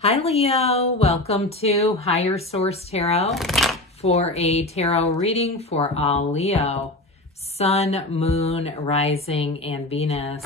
Hi Leo, welcome to Higher Source Tarot for a tarot reading for all Leo, Sun, Moon, Rising, and Venus.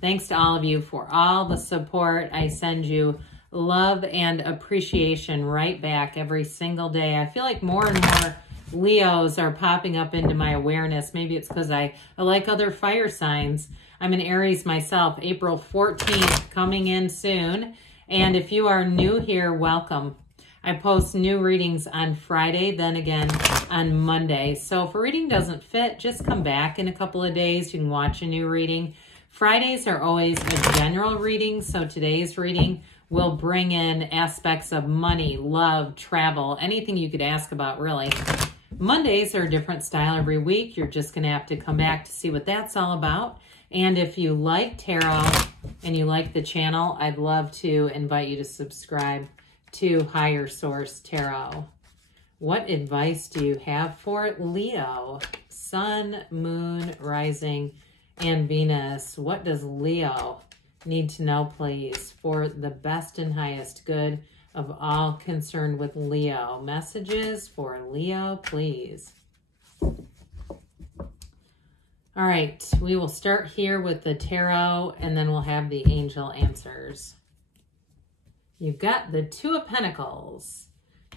Thanks to all of you for all the support. I send you love and appreciation right back every single day. I feel like more and more Leos are popping up into my awareness. Maybe it's because I like other fire signs. I'm an Aries myself, April 14th, coming in soon. And if you are new here, welcome. I post new readings on Friday, then again on Monday. So if a reading doesn't fit, just come back in a couple of days. You can watch a new reading. Fridays are always a general reading. So today's reading will bring in aspects of money, love, travel, anything you could ask about, really. Mondays are a different style every week. You're just going to have to come back to see what that's all about. And if you like tarot and you like the channel, I'd love to invite you to subscribe to Higher Source Tarot. What advice do you have for Leo? Sun, Moon, Rising, and Venus. What does Leo need to know, please, for the best and highest good of all concerned with Leo? Messages for Leo, please. All right, we will start here with the tarot, and then we'll have the angel answers. You've got the Two of Pentacles,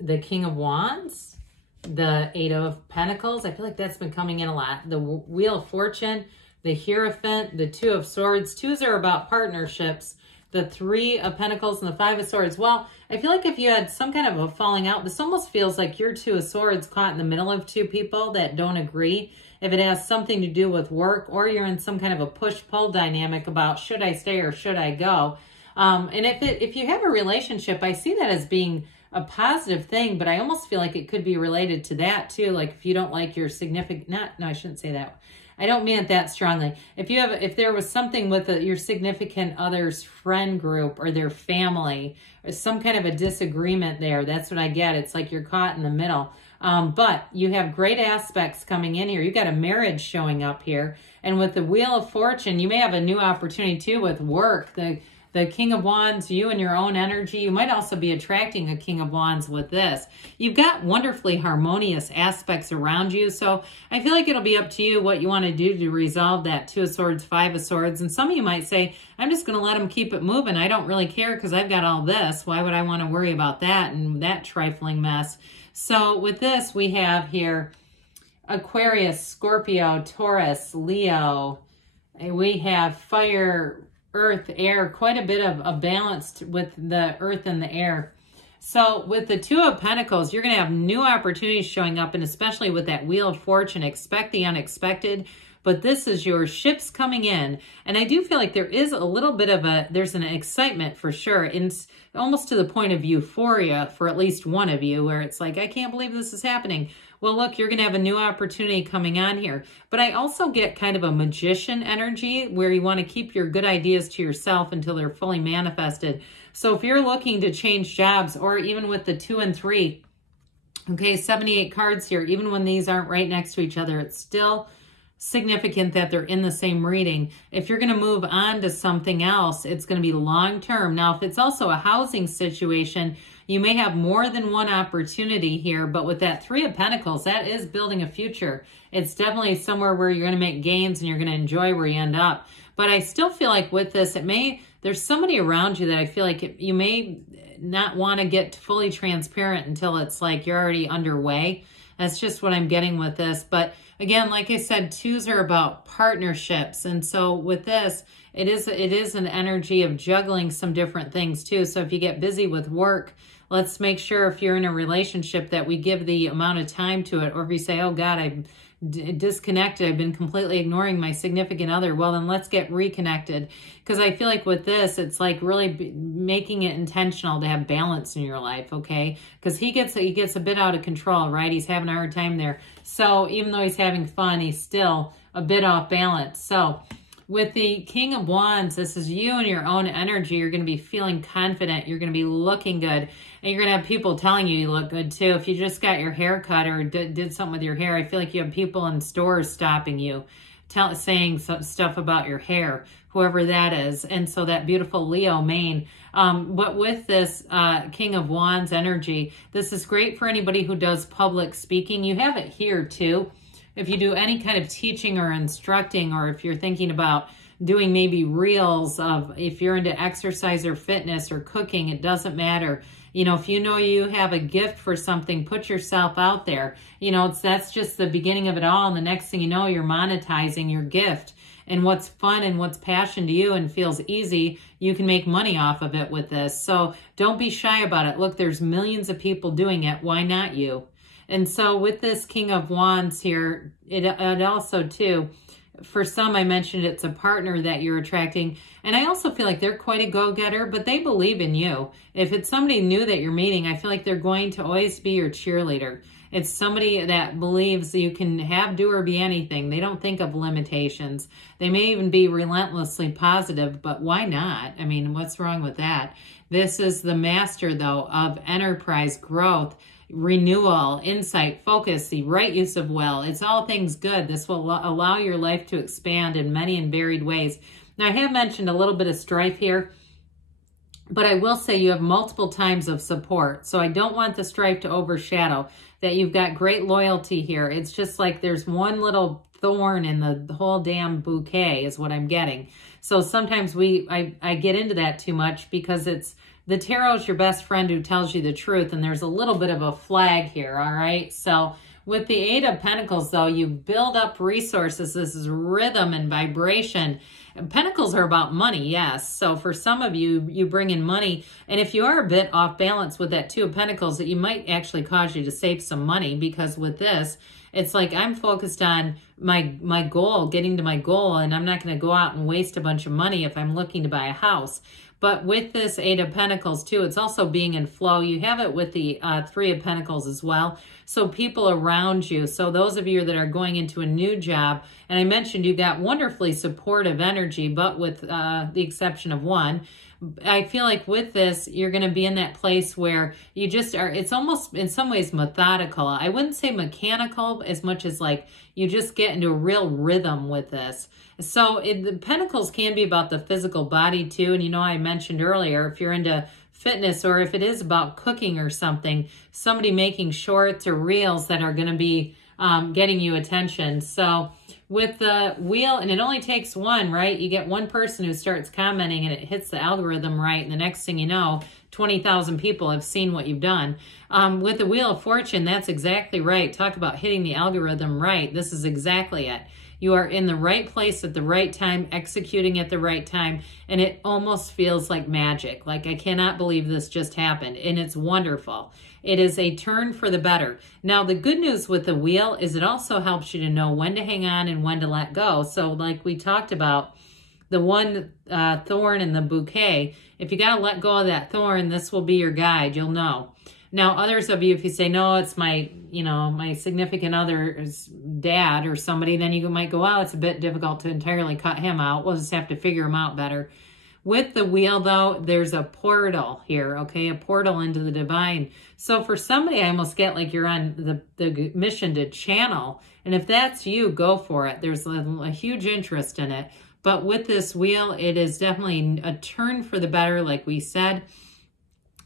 the King of Wands, the Eight of Pentacles. I feel like that's been coming in a lot. The Wheel of Fortune, the Hierophant, the Two of Swords. Twos are about partnerships. The Three of Pentacles and the Five of Swords. Well, I feel like if you had some kind of a falling out, this almost feels like your Two of Swords caught in the middle of two people that don't agree. If it has something to do with work, or you're in some kind of a push-pull dynamic about should I stay or should I go. And if you have a relationship, I see that as being a positive thing, but I almost feel like it could be related to that too. Like if you don't like your significant, no, I shouldn't say that. I don't mean it that strongly. If there was something with your significant other's friend group or their family, or some kind of a disagreement there, that's what I get. It's like you're caught in the middle. But you have great aspects coming in here. You've got a marriage showing up here. And with the Wheel of Fortune, you may have a new opportunity too with work. The King of Wands, you and your own energy. You might also be attracting a King of Wands with this. You've got wonderfully harmonious aspects around you. So I feel like it'll be up to you what you want to do to resolve that Two of Swords, Five of Swords. And some of you might say, I'm just going to let them keep it moving. I don't really care because I've got all this. Why would I want to worry about that and that trifling mess? So with this, we have here Aquarius, Scorpio, Taurus, Leo. We have fire, earth, air, quite a bit of a balance with the earth and the air. So with the Two of Pentacles, you're going to have new opportunities showing up, and especially with that Wheel of Fortune, expect the unexpected. But this is your ships coming in. And I do feel like there is a little bit of there's an excitement for sure. It's almost to the point of euphoria for at least one of you, where it's like, I can't believe this is happening. Well, look, you're going to have a new opportunity coming on here. But I also get kind of a magician energy where you want to keep your good ideas to yourself until they're fully manifested. So if you're looking to change jobs, or even with the 2 and 3, okay, 78 cards here, even when these aren't right next to each other, it's still significant that they're in the same reading. If you're going to move on to something else, it's going to be long term. Now, if it's also a housing situation, you may have more than one opportunity here, but with that Three of Pentacles, that is building a future. It's definitely somewhere where you're going to make gains and you're going to enjoy where you end up. But I still feel like with this, there's somebody around you that I feel like you may not want to get fully transparent until it's like you're already underway. That's just what I'm getting with this. But again, like I said, twos are about partnerships. And so with this, it is an energy of juggling some different things too. So if you get busy with work, let's make sure if you're in a relationship that we give the amount of time to it. Or if you say, oh God, I'm disconnected, I've been completely ignoring my significant other, well then let's get reconnected. Because I feel like with this, it's like really making it intentional to have balance in your life, okay? Because he gets a bit out of control, right? He's having a hard time there. So even though he's having fun, he's still a bit off balance. So with the King of Wands, this is you and your own energy. You're going to be feeling confident. You're going to be looking good. And you're going to have people telling you look good too. If you just got your hair cut or did something with your hair, I feel like you have people in stores stopping you saying some stuff about your hair, whoever that is. And so that beautiful Leo mane. But with this King of Wands energy, this is great for anybody who does public speaking. You have it here too. If you do any kind of teaching or instructing, or if you're thinking about doing maybe reels of, if you're into exercise or fitness or cooking, it doesn't matter. You know, if you know you have a gift for something, put yourself out there. You know, that's just the beginning of it all. And the next thing you know, you're monetizing your gift. And what's fun and what's passion to you and feels easy, you can make money off of it with this. So don't be shy about it. Look, there's millions of people doing it. Why not you? And so with this King of Wands here, it also too, for some, I mentioned it's a partner that you're attracting. And I also feel like they're quite a go-getter, but they believe in you. If it's somebody new that you're meeting, I feel like they're going to always be your cheerleader. It's somebody that believes you can have, do, or be anything. They don't think of limitations. They may even be relentlessly positive, but why not? I mean, what's wrong with that? This is the master, though, of enterprise, growth, renewal, insight, focus, the right use of will. It's all things good. This will allow your life to expand in many and varied ways. Now, I have mentioned a little bit of strife here, but I will say you have multiple times of support. So I don't want the strife to overshadow that you've got great loyalty here. It's just like there's one little thorn in the whole damn bouquet is what I'm getting. So sometimes I get into that too much because the tarot is your best friend who tells you the truth, and there's a little bit of a flag here, all right? So with the Eight of Pentacles, though, you build up resources. This is rhythm and vibration. Pentacles are about money, yes. So for some of you, you bring in money. And if you are a bit off balance with that Two of Pentacles, that you might actually cause you to save some money, because with this, it's like I'm focused on my goal, getting to my goal, and I'm not going to go out and waste a bunch of money if I'm looking to buy a house. But with this Eight of Pentacles too, it's also being in flow. You have it with the Three of Pentacles as well. So people around you. So those of you that are going into a new job, and I mentioned you got wonderfully supportive energy, but with the exception of one, I feel like with this, you're going to be in that place where you just are, it's almost in some ways methodical. I wouldn't say mechanical as much as like you just get into a real rhythm with this. So the Pentacles can be about the physical body too. And you know, I mentioned earlier, if you're into fitness, or if it is about cooking or something, somebody making shorts or reels that are going to be getting you attention. So with the wheel, and it only takes one, right? You get one person who starts commenting and it hits the algorithm right. And the next thing you know, 20,000 people have seen what you've done. With the Wheel of Fortune, that's exactly right. Talk about hitting the algorithm right. This is exactly it. You are in the right place at the right time, executing at the right time, and it almost feels like magic. Like, I cannot believe this just happened, and it's wonderful. It is a turn for the better. Now, the good news with the wheel is it also helps you to know when to hang on and when to let go. So like we talked about, the one thorn in the bouquet, if you got to let go of that thorn, this will be your guide. You'll know. Now, others of you, if you say, no, it's my, my significant other's dad or somebody, then you might go, wow, it's a bit difficult to entirely cut him out. We'll just have to figure him out better. With the wheel, though, there's a portal here, okay? A portal into the divine. So for somebody, I almost get like you're on the mission to channel. And if that's you, go for it. There's a huge interest in it. But with this wheel, it is definitely a turn for the better, like we said.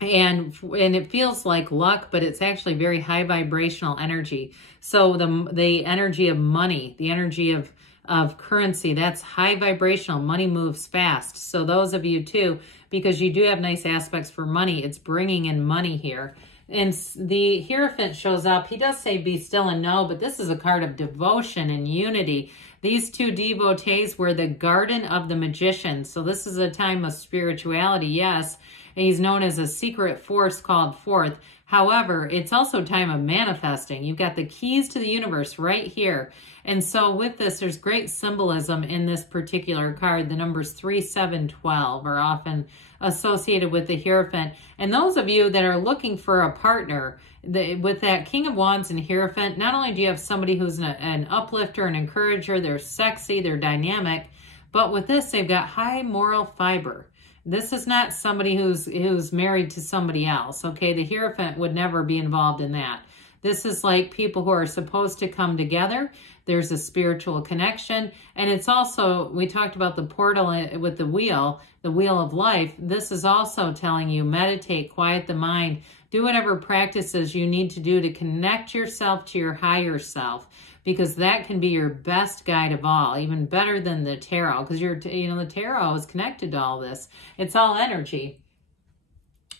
And it feels like luck, but it's actually very high vibrational energy. So the energy of money, the energy of currency, that's high vibrational. Money moves fast. So those of you too, because you do have nice aspects for money, it's bringing in money here. And the Hierophant shows up. He does say be still and know, but this is a card of devotion and unity. These two devotees were the garden of the magician. So this is a time of spirituality, yes. And he's known as a secret force called forth. However, it's also a time of manifesting. You've got the keys to the universe right here. And so with this, there's great symbolism in this particular card. The numbers 3, 7, 12 are often associated with the Hierophant. And those of you that are looking for a partner, with that King of Wands and Hierophant, not only do you have somebody who's an uplifter, an encourager, they're sexy, they're dynamic, but with this, they've got high moral fiber. This is not somebody who's married to somebody else, okay? The Hierophant would never be involved in that. This is like people who are supposed to come together. There's a spiritual connection. And it's also, we talked about the portal with the wheel of life. This is also telling you meditate, quiet the mind, do whatever practices you need to do to connect yourself to your higher self, because that can be your best guide of all, even better than the tarot, because the tarot is connected to all this. It's all energy.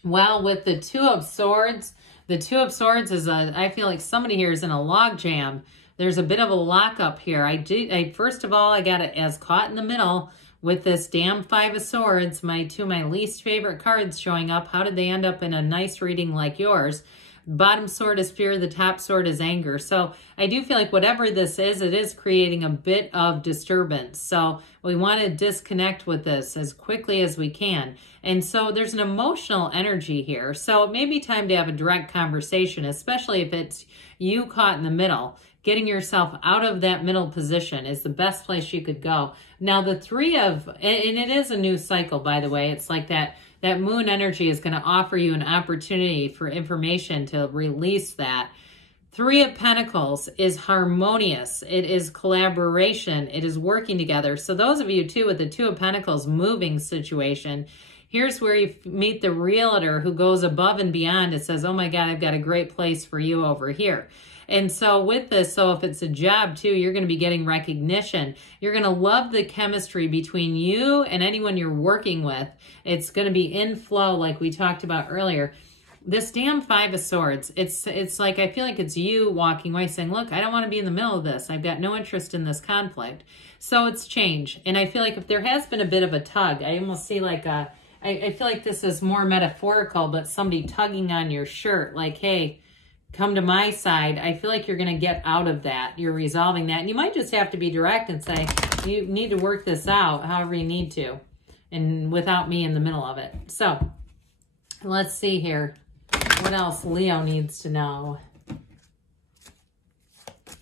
Well, with the Two of Swords, the Two of Swords is I feel like somebody here is in a log jam. There's a bit of a lockup here. First of all, I got it as caught in the middle with this damn Five of Swords, two of my least favorite cards showing up. How did they end up in a nice reading like yours? Bottom sword is fear, the top sword is anger. So I do feel like whatever this is, it is creating a bit of disturbance. So we want to disconnect with this as quickly as we can. And so there's an emotional energy here. So it may be time to have a direct conversation, especially if it's you caught in the middle. Getting yourself out of that middle position is the best place you could go. Now the and it is a new cycle, by the way. It's like that moon energy is going to offer you an opportunity for information to release that. Three of Pentacles is harmonious. It is collaboration. It is working together. So those of you too with the Two of Pentacles moving situation, here's where you meet the realtor who goes above and beyond and says, oh my God, I've got a great place for you over here. And so with this, so if it's a job too, you're going to be getting recognition. You're going to love the chemistry between you and anyone you're working with. It's going to be in flow like we talked about earlier. This damn Five of Swords, it's like, I feel like it's you walking away saying, look, I don't want to be in the middle of this. I've got no interest in this conflict. So it's change. And I feel like if there has been a bit of a tug, I almost see like I feel like this is more metaphorical, but somebody tugging on your shirt like, hey, come to my side. I feel like you're going to get out of that. You're resolving that. And you might just have to be direct and say, you need to work this out however you need to, and without me in the middle of it. So let's see here. What else Leo needs to know?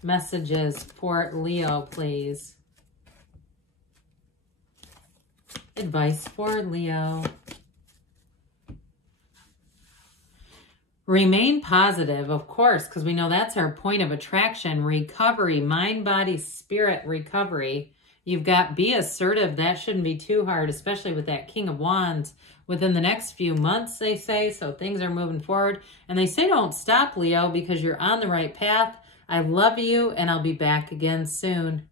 Messages for Leo, please. Advice for Leo. Remain positive, of course, because we know that's our point of attraction. Recovery, mind, body, spirit recovery. You've got be assertive. That shouldn't be too hard, especially with that King of Wands. Within the next few months, they say, so things are moving forward. And they say don't stop, Leo, because you're on the right path. I love you, and I'll be back again soon.